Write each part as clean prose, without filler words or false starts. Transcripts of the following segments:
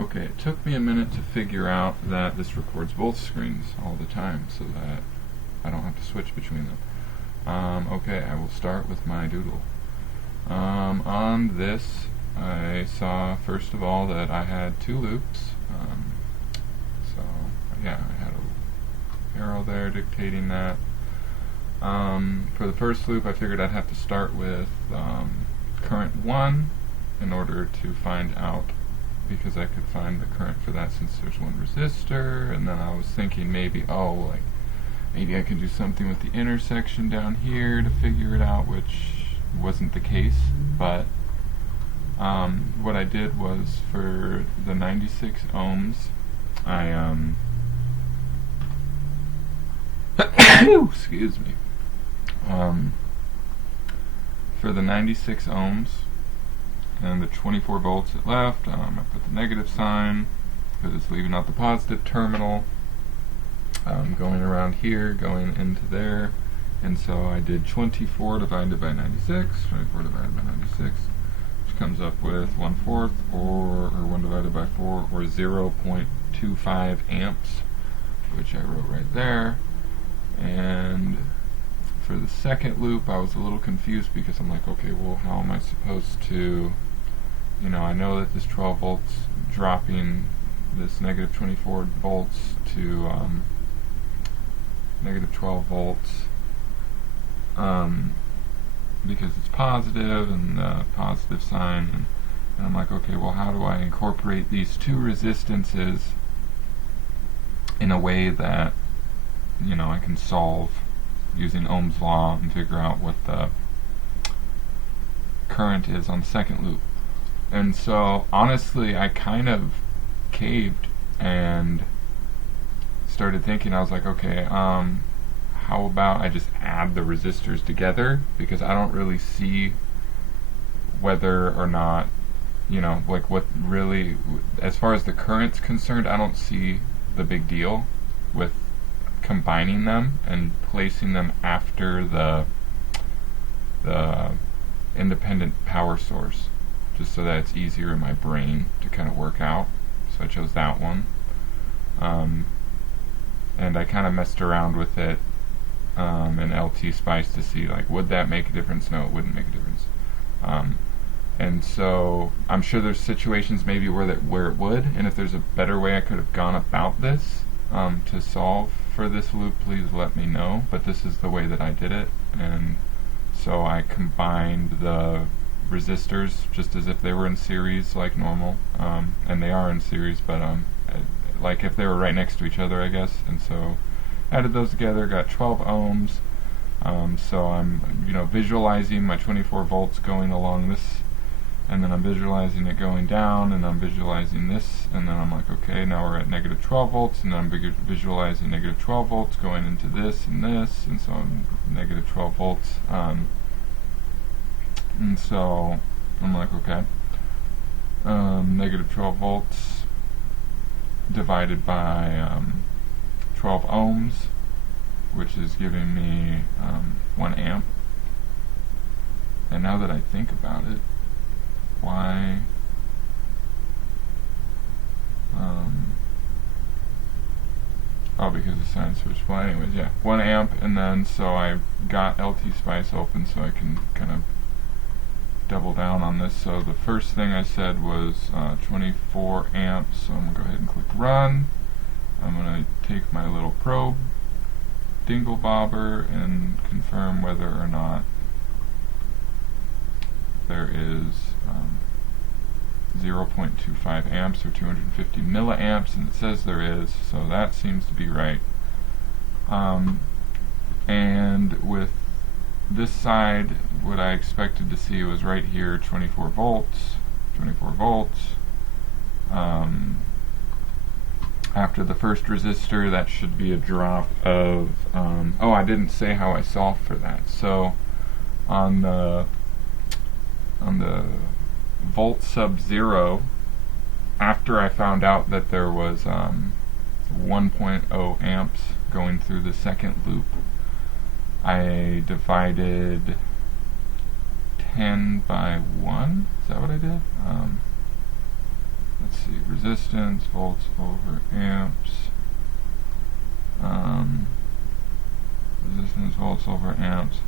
Okay, it took me a minute to figure out that this records both screens all the time so that I don't have to switch between them. Okay, I will start with my doodle. On this, I saw first of all that I had two loops. So yeah, I had an arrow there dictating that. For the first loop, I figured I'd have to start with current 1 in order to find out, because I could find the current for that since there's one resistor. And then I was thinking maybe, maybe I can do something with the intersection down here to figure it out, which wasn't the case. But what I did was, for the 96 ohms, I excuse me. For the 96 ohms and the 24 volts it left, I put the negative sign because it's leaving out the positive terminal, going around here, going into there, and so I did 24 divided by 96, 24 divided by 96, which comes up with 1/4, or 1 divided by 4, or 0.25 amps, which I wrote right there. And for the second loop, I was a little confused because I'm like, okay, well, how am I supposed to, I know that this 12 volts dropping this negative 24 volts to negative 12 volts because it's positive and the positive sign, and I'm like, okay, well, how do I incorporate these two resistances in a way that I can solve using Ohm's law and figure out what the current is on the second loop. And so honestly, I kind of caved and started thinking, I was like, okay, how about I just add the resistors together, because I don't really see whether or not, what really, as far as the current's concerned, I don't see the big deal with combining them and placing them after the independent power source, just so that it's easier in my brain to kind of work out. So I chose that one, and I kind of messed around with it in LT Spice to see, would that make a difference? No, it wouldn't make a difference. And so I'm sure there's situations maybe where it would, and if there's a better way I could have gone about this to solve for this loop, please let me know. But this is the way that I did it, and so I combined the resistors just as if they were in series like normal, and they are in series, but like if they were right next to each other, I guess. And so added those together, got 12 ohms. So I'm visualizing my 24 volts going along this, and then I'm visualizing it going down, and I'm visualizing this, and then I'm like, okay, now we're at negative 12 volts, and then I'm visualizing negative 12 volts going into this, and so I'm negative 12 volts, and so I'm like, okay, negative 12 volts divided by 12 ohms, which is giving me 1 amp, and now that I think about it, why because the sign switch. Well, anyways, yeah, 1 amp, and then so I got LT Spice open so I can kind of double down on this. So the first thing I said was 24 amps, so I'm going to go ahead and click run. I'm going to take my little probe dingle bobber and confirm whether or not there is 0.25 amps or 250 milliamps, and it says there is, so that seems to be right. And with this side, what I expected to see was right here, 24 volts. After the first resistor, that should be a drop of, I didn't say how I solved for that. So on the volt sub 0, after I found out that there was 1.0 amps going through the second loop, I divided 10 by 1. Is that what I did? Let's see, resistance, volts over amps. Resistance, volts over amps.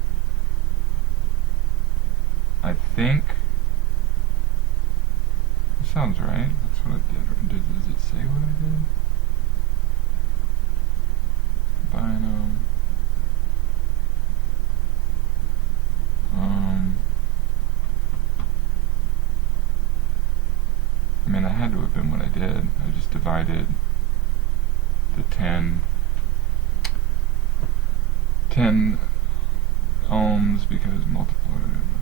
I think it sounds right. That's what I did. Does it say what I did? Binom. I mean, that had to have been what I did. I just divided the 10 ohms because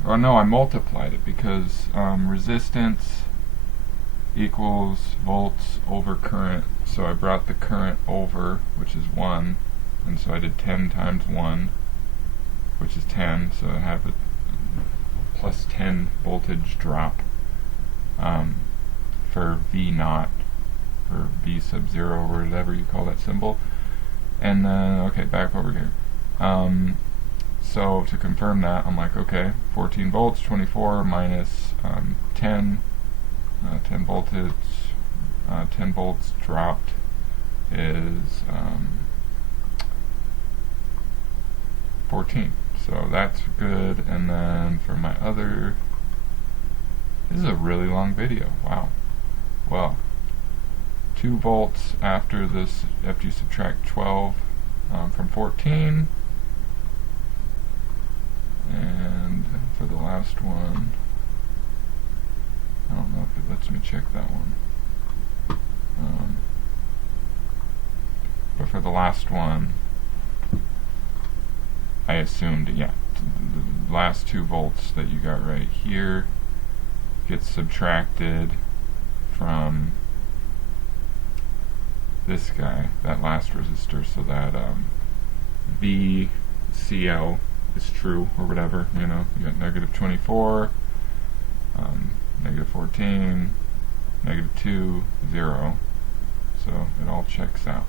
I multiplied it because resistance equals volts over current. So I brought the current over, which is 1, and so I did 10 times 1, which is 10, so I have a plus 10 voltage drop for V naught, or V sub 0, or whatever you call that symbol. And then, okay, back over here. So to confirm that, I'm like, okay, 14 volts, 24 minus 10 voltage, 10 volts dropped is 14. So that's good. And then for my other, this is a really long video. Wow. Well, 2 volts after this, after you subtract 12 from 14. And for the last one, I don't know if it lets me check that one. But for the last one, I assumed, yeah, the last 2 volts that you got right here gets subtracted from this guy, that last resistor, so that VCL is true, or whatever, you know. You got negative 24, negative 14, negative 2, 0, so it all checks out.